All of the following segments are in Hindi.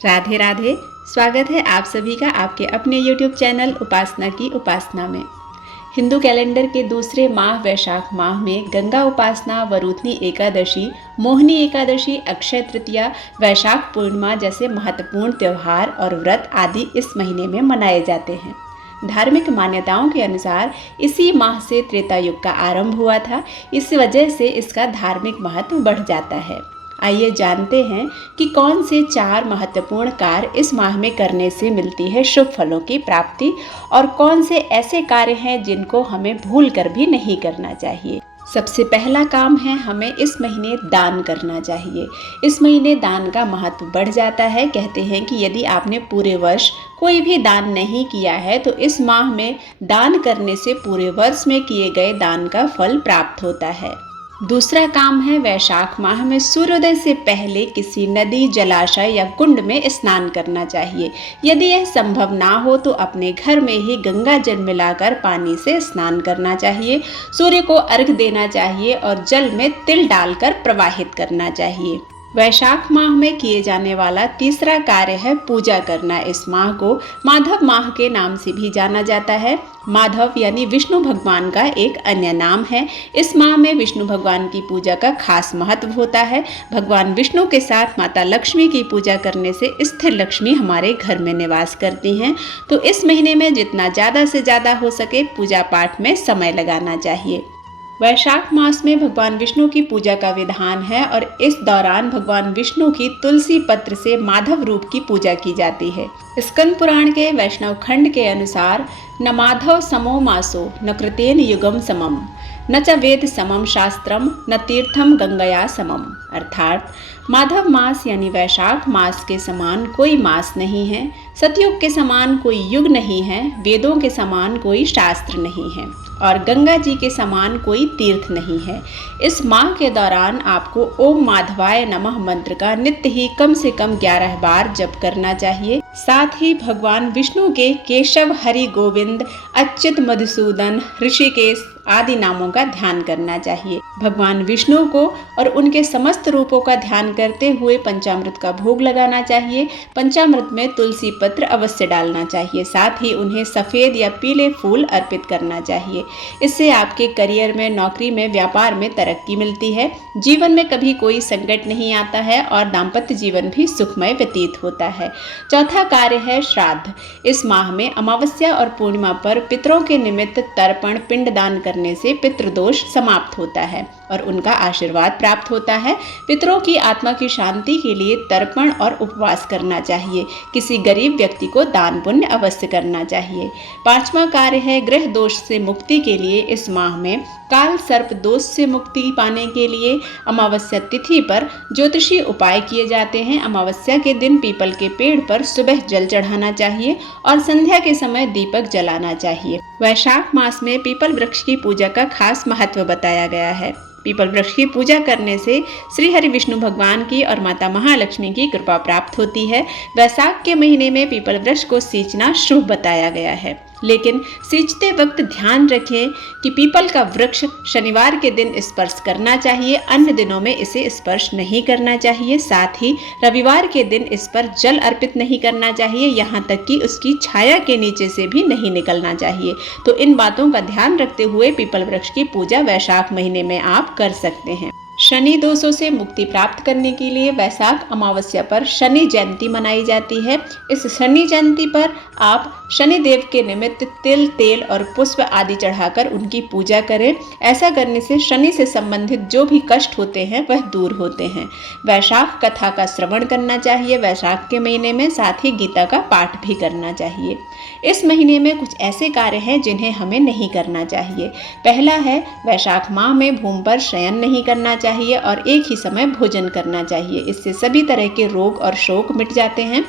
राधे राधे। स्वागत है आप सभी का आपके अपने YouTube चैनल उपासना की उपासना में। हिंदू कैलेंडर के दूसरे माह वैशाख माह में गंगा उपासना, वरुथनी एकादशी, मोहिनी एकादशी, अक्षय तृतीया, वैशाख पूर्णिमा जैसे महत्वपूर्ण त्यौहार और व्रत आदि इस महीने में मनाए जाते हैं। धार्मिक मान्यताओं के अनुसार इसी माह से त्रेता युग का आरंभ हुआ था। इस वजह से इसका धार्मिक महत्व बढ़ जाता है। आइए जानते हैं कि कौन से 4 महत्वपूर्ण कार्य इस माह में करने से मिलती है शुभ फलों की प्राप्ति और कौन से ऐसे कार्य हैं जिनको हमें भूल कर भी नहीं करना चाहिए। सबसे पहला काम है, हमें इस महीने दान करना चाहिए। इस महीने दान का महत्व बढ़ जाता है। कहते हैं कि यदि आपने पूरे वर्ष कोई भी दान नहीं किया है तो इस माह में दान करने से पूरे वर्ष में किए गए दान का फल प्राप्त होता है। दूसरा काम है, वैशाख माह में सूर्योदय से पहले किसी नदी, जलाशय या कुंड में स्नान करना चाहिए। यदि यह संभव ना हो तो अपने घर में ही गंगा जल मिलाकर पानी से स्नान करना चाहिए। सूर्य को अर्घ्य देना चाहिए और जल में तिल डालकर प्रवाहित करना चाहिए। वैशाख माह में किए जाने वाला तीसरा कार्य है पूजा करना। इस माह को माधव माह के नाम से भी जाना जाता है। माधव यानी विष्णु भगवान का एक अन्य नाम है। इस माह में विष्णु भगवान की पूजा का खास महत्व होता है। भगवान विष्णु के साथ माता लक्ष्मी की पूजा करने से स्थिर लक्ष्मी हमारे घर में निवास करती हैं। तो इस महीने में जितना ज़्यादा से ज़्यादा हो सके पूजा पाठ में समय लगाना चाहिए। वैशाख मास में भगवान विष्णु की पूजा का विधान है और इस दौरान भगवान विष्णु की तुलसी पत्र से माधव रूप की पूजा की जाती है। स्कंद पुराण के वैष्णव खंड के अनुसार न माधव समो मासो न कृतेन युगम समम न च वेद समम शास्त्रम न तीर्थम गंगया समम। अर्थात माधव मास यानी वैशाख मास के समान कोई मास नहीं है, सतयुग के समान कोई युग नहीं है, वेदों के समान कोई शास्त्र नहीं है और गंगा जी के समान कोई तीर्थ नहीं है। इस माह के दौरान आपको ओम माधवाय नमः मंत्र का नित्य ही कम से कम 11 बार जप करना चाहिए। साथ ही भगवान विष्णु के केशव, हरि, गोविंद, अच्युत, मधुसूदन, ऋषिकेश आदि नामों का ध्यान करना चाहिए। भगवान विष्णु को और उनके समस्त रूपों का ध्यान करते हुए पंचामृत का भोग लगाना चाहिए। पंचामृत में तुलसी पत्र अवश्य डालना चाहिए। साथ ही उन्हें सफ़ेद या पीले फूल अर्पित करना चाहिए। इससे आपके करियर में, नौकरी में, व्यापार में तरक्की मिलती है। जीवन में कभी कोई संकट नहीं आता है और दाम्पत्य जीवन भी सुखमय व्यतीत होता है। चौथा कार्य है श्राद्ध। इस माह में अमावस्या और पूर्णिमा पर पितरों के निमित्त तर्पण, पिंडदान करने से पितृदोष समाप्त होता है और उनका आशीर्वाद प्राप्त होता है। पितरों की आत्मा की शांति के लिए तर्पण और उपवास करना चाहिए। किसी गरीब व्यक्ति को दान पुण्य अवश्य करना चाहिए। 5वां कार्य है ग्रह दोष से मुक्ति के लिए इस माह में काल सर्प दोष से मुक्ति पाने के लिए अमावस्या तिथि पर ज्योतिषी उपाय किए जाते हैं। अमावस्या के दिन पीपल के पेड़ पर सुबह जल चढ़ाना चाहिए और संध्या के समय दीपक जलाना चाहिए। वैशाख मास में पीपल वृक्ष की पूजा का खास महत्व बताया गया है। पीपल वृक्ष की पूजा करने से श्री हरि विष्णु भगवान की और माता महालक्ष्मी की कृपा प्राप्त होती है। वैशाख के महीने में पीपल वृक्ष को सींचना शुभ बताया गया है, लेकिन सींचते वक्त ध्यान रखें कि पीपल का वृक्ष शनिवार के दिन स्पर्श करना चाहिए, अन्य दिनों में इसे स्पर्श नहीं करना चाहिए। साथ ही रविवार के दिन इस पर जल अर्पित नहीं करना चाहिए, यहाँ तक कि उसकी छाया के नीचे से भी नहीं निकलना चाहिए। तो इन बातों का ध्यान रखते हुए पीपल वृक्ष की पूजा वैशाख महीने में आप कर सकते हैं। शनि दोषों से मुक्ति प्राप्त करने के लिए वैशाख अमावस्या पर शनि जयंती मनाई जाती है। इस शनि जयंती पर आप शनि देव के निमित्त तिल, तेल और पुष्प आदि चढ़ाकर उनकी पूजा करें। ऐसा करने से शनि से संबंधित जो भी कष्ट होते हैं वह दूर होते हैं। वैशाख कथा का श्रवण करना चाहिए वैशाख के महीने में। साथ ही गीता का पाठ भी करना चाहिए। इस महीने में कुछ ऐसे कार्य हैं जिन्हें हमें नहीं करना चाहिए। पहला है, वैशाख माह में भूमि पर शयन नहीं करना चाहिए और एक ही समय भोजन करना चाहिए। इससे सभी तरह के रोग और शोक मिट जाते हैं।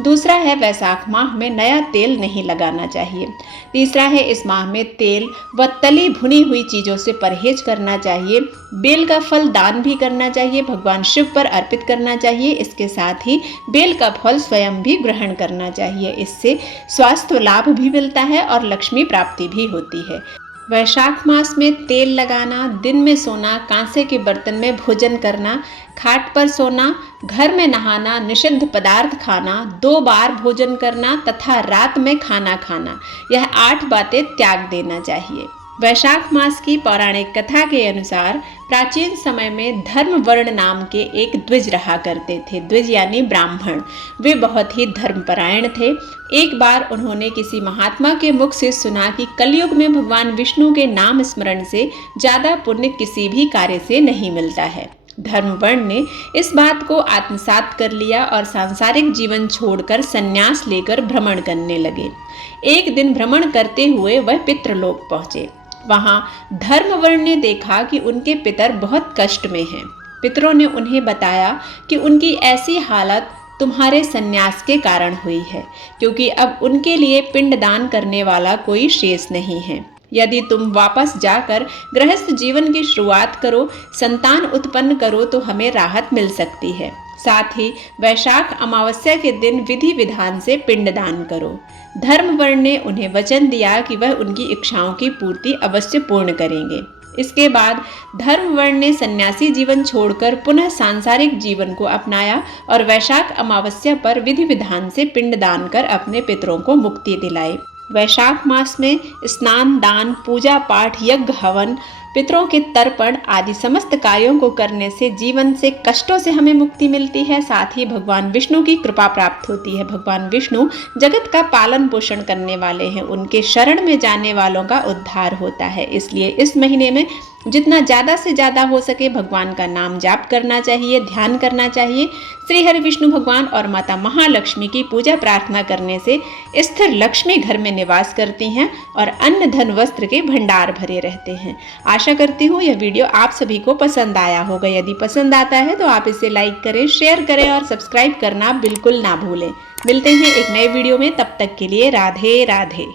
दूसरा है, वैशाख माह में नया तेल नहीं लगाना चाहिए। तीसरा है, इस माह में तेल व तली भुनी हुई चीज़ों से परहेज करना चाहिए। बेल का फल दान भी करना चाहिए, भगवान शिव पर अर्पित करना चाहिए। इसके साथ ही बेल का फल स्वयं भी ग्रहण करना चाहिए। इससे स्वास्थ्य लाभ भी मिलता है और लक्ष्मी प्राप्ति भी होती है। वैशाख मास में तेल लगाना, दिन में सोना, कांसे के बर्तन में भोजन करना, खाट पर सोना, घर में नहाना, निषिद्ध पदार्थ खाना, 2 बार भोजन करना तथा रात में खाना खाना, यह 8 बातें त्याग देना चाहिए। वैशाख मास की पौराणिक कथा के अनुसार प्राचीन समय में धर्मवर्ण नाम के एक द्विज रहा करते थे। द्विज यानी ब्राह्मण। वे बहुत ही धर्मपरायण थे। एक बार उन्होंने किसी महात्मा के मुख से सुना कि कलयुग में भगवान विष्णु के नाम स्मरण से ज़्यादा पुण्य किसी भी कार्य से नहीं मिलता है। धर्मवर्ण ने इस बात को आत्मसात कर लिया और सांसारिक जीवन छोड़कर संन्यास लेकर भ्रमण करने लगे। एक दिन भ्रमण करते हुए वह पितृलोक पहुंचे। वहां धर्मवर्ण ने देखा कि उनके पितर बहुत कष्ट में हैं। पितरों ने उन्हें बताया कि उनकी ऐसी हालत तुम्हारे संन्यास के कारण हुई है, क्योंकि अब उनके लिए पिंडदान करने वाला कोई शेष नहीं है। यदि तुम वापस जाकर गृहस्थ जीवन की शुरुआत करो, संतान उत्पन्न करो तो हमें राहत मिल सकती है। साथ ही वैशाख अमावस्या के दिन विधि विधान से पिंडदान करो। धर्मवर्ण ने उन्हें वचन दिया कि वह उनकी इच्छाओं की पूर्ति अवश्य पूर्ण करेंगे। इसके बाद धर्मवर्ण ने सन्यासी जीवन छोड़कर पुनः सांसारिक जीवन को अपनाया और वैशाख अमावस्या पर विधि विधान से पिंडदान कर अपने पितरों को मुक्ति दिलाई। वैशाख मास में स्नान, दान, पूजा पाठ, यज्ञ, हवन, पितरों के तर्पण आदि समस्त कार्यों को करने से जीवन से कष्टों से हमें मुक्ति मिलती है। साथ ही भगवान विष्णु की कृपा प्राप्त होती है। भगवान विष्णु जगत का पालन पोषण करने वाले हैं। उनके शरण में जाने वालों का उद्धार होता है। इसलिए इस महीने में जितना ज़्यादा से ज़्यादा हो सके भगवान का नाम जाप करना चाहिए, ध्यान करना चाहिए। श्री हरि विष्णु भगवान और माता महालक्ष्मी की पूजा प्रार्थना करने से स्थिर लक्ष्मी घर में निवास करती हैं और अन्न धन वस्त्र के भंडार भरे रहते हैं। आशा करती हूँ यह वीडियो आप सभी को पसंद आया होगा। यदि पसंद आता है तो आप इसे लाइक करें, शेयर करें और सब्सक्राइब करना बिल्कुल ना भूलें। मिलते हैं एक नए वीडियो में, तब तक के लिए राधे राधे।